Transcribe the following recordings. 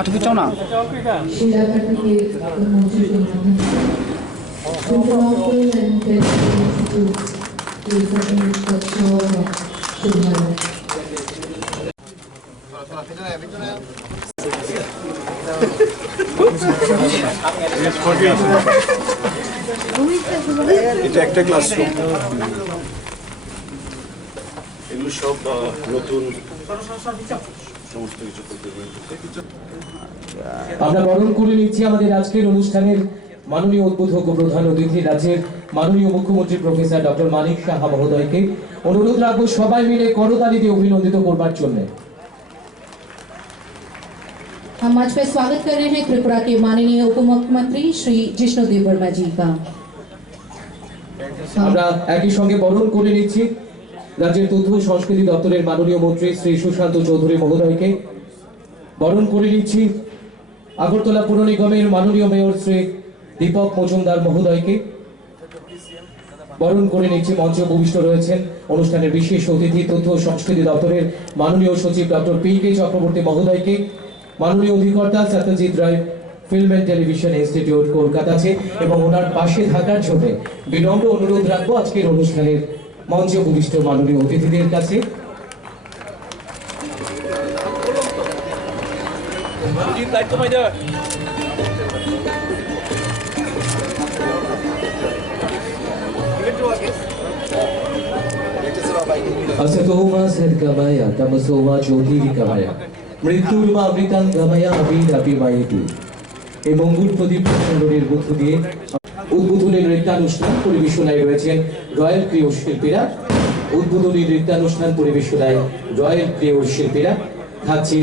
আটকে চাও না এটা একটা ক্লাসরুম, এগুলো সব নতুন সমস্ত কিছু। আমরা বরণ করে নিচ্ছি আমাদের আজকের অনুষ্ঠানের মাননীয় উদ্বোধক ও প্রধান অতিথি রাজ্যের মাননীয় মুখ্যমন্ত্রী প্রফেসর ডক্টর মানিক সাহা মহোদয়কে। অনুরোধ রাখবো সবাই মিলে করতালি দিয়ে অভিনন্দিত করবার জন্য। हम मंच पर स्वागत कर रहे हैं त्रिपुरा के माननीय उप मुख्यमंत्री श्री जिष्णुदेव वर्मा जी का। আমরা একই সঙ্গে বরণ করে নিচ্ছি রাজ্যের তথ্য ও সংস্কৃতি দপ্তরের মাননীয় মন্ত্রী শ্রী সুশান্ত চৌধুরী মহোদয়কে। বরণ করে নিচ্ছি আগরতলা পুর নিগমের মাননীয় মেয়র শ্রী দীপক মজুমদার মহোদয়কে। বরণ করে নিচ্ছি মঞ্চে উপবিষ্ট রয়েছেন অনুষ্ঠানের বিশেষ অতিথি তথ্য ও সংস্কৃতি দপ্তরের মাননীয় সচিব ডক্টর পি.কে চক্রবর্তী মহোদয়কে। মাননীয় অধিকর্তা Satyajit Ray film and television institute Kolkata আছে এবং ওনার পাশে থাকার জন্য বিনম্র অনুরোধ রাখবো আজকের অনুষ্ঠানের মঞ্চে উপবিষ্ট মাননীয় অতিথিদের কাছে। असतोमा सद्गमय तमसोमा ज्योतिर्गमय মৃত্যুর্মা অমৃতাঙ্গময় অবিরাপিমায়িতু। এই মঙ্গল প্রদীপ প্রচলনের মধ্য দিয়ে উদ্বোধনী নৃত্যানুষ্ঠান পরিবেশনায় রয়েছেন রয়্যাল ক্রিও শিল্পীরা। উদ্বোধনী নৃত্যানুষ্ঠান পরিবেশনায় রয়্যাল ক্রিও শিল্পীরা থাকছে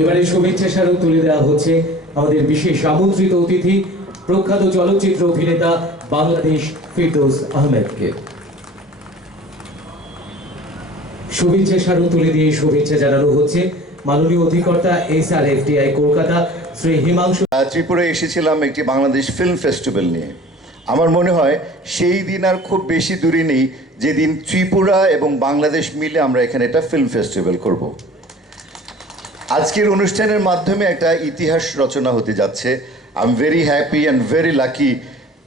এবারে শুভেচ্ছা স্মারক তুলে দেওয়া হচ্ছে আমাদের বিশেষ আমন্ত্রিত অতিথি প্রখ্যাত চলচ্চিত্র অভিনেতা বাংলাদেশ ফিরদৌস আহমেদকে। শুভেচ্ছা স্মারক তুলে দিয়ে শুভেচ্ছা জানানো হচ্ছে মাননীয় অধিকর্তা SRFTI কলকাতা শ্রী হিমাংশু। ত্রিপুরায় এসেছিলাম একটি বাংলাদেশ ফিল্ম ফেস্টিভ্যাল নিয়ে। আমার মনে হয় সেই দিন আর খুব বেশি দূরে নেই যেদিন ত্রিপুরা এবং বাংলাদেশ মিলে আমরা এখানে একটা ফিল্ম ফেস্টিভ্যাল করব। আজকের অনুষ্ঠানের মাধ্যমে একটা ইতিহাস রচনা হতে যাচ্ছে। I am very happy and very lucky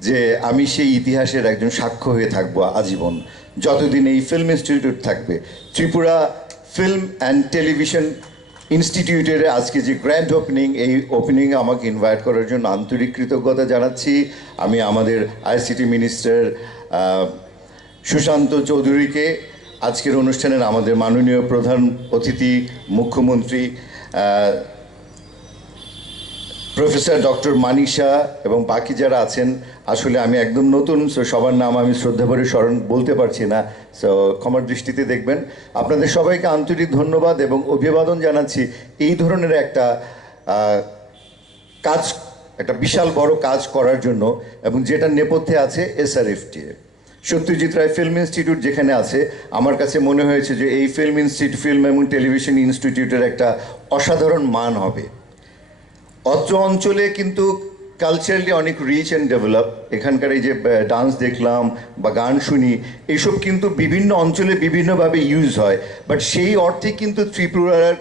যে আমি সেই ইতিহাসের একজন সাক্ষ্য হয়ে থাকবো আজীবন, যতদিন এই ফিল্ম ইনস্টিটিউট থাকবে। ত্রিপুরা ফিল্ম অ্যান্ড টেলিভিশন ইনস্টিটিউটের আজকে যে গ্র্যান্ড ওপেনিং, এই ওপেনিংয়ে আমাকে ইনভাইট করার জন্য আন্তরিক কৃতজ্ঞতা জানাচ্ছি। আমি আমাদের ICT মিনিস্টার সুশান্ত চৌধুরীকে, আজকের অনুষ্ঠানের আমাদের মাননীয় প্রধান অতিথি মুখ্যমন্ত্রী প্রফেসর ডক্টর মানিক শাহ এবং বাকি যারা আছেন। আসলে আমি একদম নতুন, সো সবার নাম আমি শ্রদ্ধাভরে স্মরণ বলতে পারছি না, সো ক্ষমার দৃষ্টিতে দেখবেন। আপনাদের সবাইকে আন্তরিক ধন্যবাদ এবং অভিবাদন জানাচ্ছি এই ধরনের একটা কাজ, একটা বিশাল বড় কাজ করার জন্য, এবং যেটা নেপথ্যে আছে SRFTA, Satyajit Ray film institute যেখানে আছে, আমার কাছে মনে হয়েছে যে এই ফিল্ম ইনস্টিটিউট, ফিল্ম এবং টেলিভিশন ইনস্টিটিউটের একটা অসাধারণ মান হবে। অত্র অঞ্চলে কিন্তু কালচারালি অনেক রিচ অ্যান্ড ডেভেলপ। এখানকার এই যে ডান্স দেখলাম বা গান শুনি, এইসব কিন্তু বিভিন্ন অঞ্চলে বিভিন্নভাবে ইউজ হয়, বাট সেই অর্থে কিন্তু ত্রিপুরার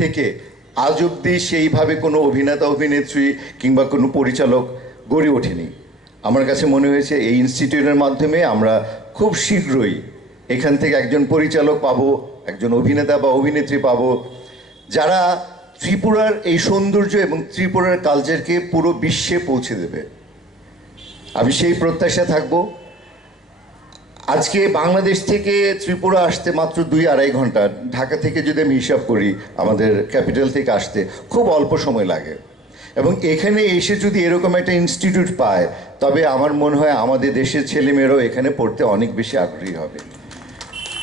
থেকে আজ অবধি সেইভাবে কোনো অভিনেতা অভিনেত্রী কিংবা কোনো পরিচালক গড়ে ওঠেনি। আমার কাছে মনে হয়েছে এই ইনস্টিটিউটের মাধ্যমে আমরা খুব শীঘ্রই এখান থেকে একজন পরিচালক পাবো, একজন অভিনেতা বা অভিনেত্রী পাবো, যারা ত্রিপুরার এই সৌন্দর্য এবং ত্রিপুরার কালচারকে পুরো বিশ্বে পৌঁছে দেবে। আমি সেই প্রত্যাশা থাকবো। আজকে বাংলাদেশ থেকে ত্রিপুরা আসতে মাত্র 2-2.5 ঘন্টা, ঢাকা থেকে যদি আমি হিসাব করি আমাদের ক্যাপিটাল থেকে আসতে খুব অল্প সময় লাগে, এবং এখানে এসে যদি এরকম একটা ইনস্টিটিউট পায় তবে আমার মনে হয় আমাদের দেশের ছেলেমেয়েরাও এখানে পড়তে অনেক বেশি আগ্রহী হবে।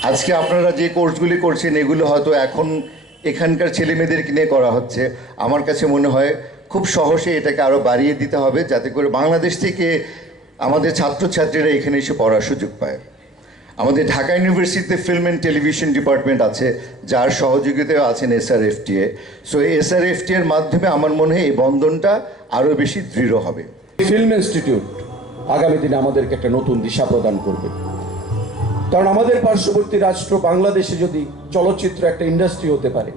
আজকে আপনারা যে কোর্সগুলি করছেন এগুলো হয়তো এখন এখানকার ছেলেমেয়েদেরকে নিয়ে করা হচ্ছে, আমার কাছে মনে হয় খুব সহজে এটাকে আরও বাড়িয়ে দিতে হবে, যাতে করে বাংলাদেশ থেকে আমাদের ছাত্রছাত্রীরা এখানে এসে পড়ার সুযোগ পায়। আমাদের ঢাকা ইউনিভার্সিটিতে ফিল্ম অ্যান্ড টেলিভিশন ডিপার্টমেন্ট আছে, যার সহযোগিতায় আছেন SRFTA। সো SRFTA এর মাধ্যমে আমার মনে হয় এই বন্ধনটা আরও বেশি দৃঢ় হবে। ফিল্ম ইনস্টিটিউট আগামী দিনে আমাদেরকে একটা নতুন দিশা প্রদান করবে, কারণ আমাদের পার্শ্ববর্তী রাষ্ট্র বাংলাদেশে যদি চলচ্চিত্র একটা ইন্ডাস্ট্রি হতে পারে,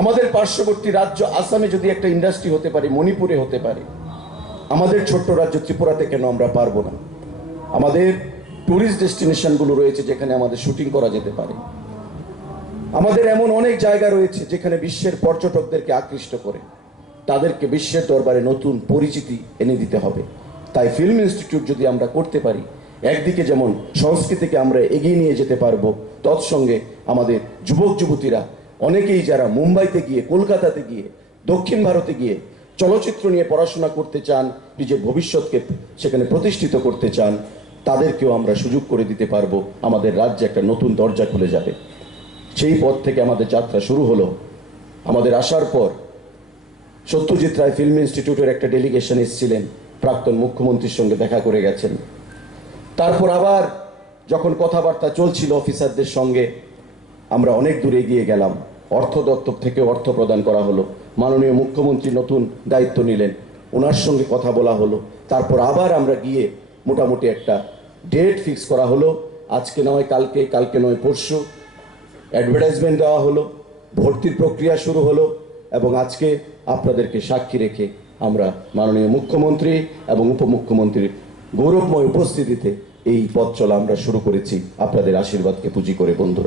আমাদের পার্শ্ববর্তী রাজ্য আসামে যদি একটা ইন্ডাস্ট্রি হতে পারে, মণিপুরে হতে পারে, আমাদের ছোট্ট রাজ্য ত্রিপুরাতে কেন আমরা পারবো না? আমাদের ট্যুরিস্ট ডেস্টিনেশনগুলো রয়েছে যেখানে আমাদের শুটিং করা যেতে পারে। আমাদের এমন অনেক জায়গা রয়েছে যেখানে বিশ্বের পর্যটকদেরকে আকৃষ্ট করে তাদেরকে বিশ্বের দরবারে নতুন পরিচিতি এনে দিতে হবে। তাই ফিল্ম ইনস্টিটিউট যদি আমরা করতে পারি, একদিকে যেমন সংস্কৃতিকে আমরা এগিয়ে নিয়ে যেতে পারবো, তৎসঙ্গে আমাদের যুবক যুবতীরা অনেকেই যারা মুম্বাইতে গিয়ে, কলকাতাতে গিয়ে, দক্ষিণ ভারতে গিয়ে চলচ্চিত্র নিয়ে পড়াশোনা করতে চান, নিজের ভবিষ্যৎকে সেখানে প্রতিষ্ঠিত করতে চান, তাদেরকেও আমরা সুযোগ করে দিতে পারবো। আমাদের রাজ্যে একটা নতুন দরজা খুলে যাবে। সেই পথ থেকে আমাদের যাত্রা শুরু হলো। আমাদের আসার পর সত্যজিৎ রায় ফিল্ম ইনস্টিটিউটের একটা ডেলিগেশন এসেছিলেন, প্রাক্তন মুখ্যমন্ত্রীর সঙ্গে দেখা করে গেছেন। তারপর আবার যখন কথাবার্তা চলছিল অফিসারদের সঙ্গে, আমরা অনেক দূরে এগিয়ে গেলাম। অর্থ দপ্তর থেকে অর্থ প্রদান করা হলো, মাননীয় মুখ্যমন্ত্রী নতুন দায়িত্ব নিলেন, ওনার সঙ্গে কথা বলা হলো। তারপর আবার আমরা গিয়ে মোটামুটি একটা ডেট ফিক্স করা হলো, আজকে নয় কালকে, কালকে নয় পরশু। অ্যাডভার্টাইজমেন্ট দেওয়া হলো, ভর্তির প্রক্রিয়া শুরু হলো, এবং আজকে আপনাদেরকে সাক্ষী রেখে আমরা মাননীয় মুখ্যমন্ত্রী এবং উপমুখ্যমন্ত্রীর গৌরবময় উপস্থিতিতে এই পথ চলা আমরা শুরু করেছি, আপনাদের আশীর্বাদকে পুঁজি করে বন্ধুরা।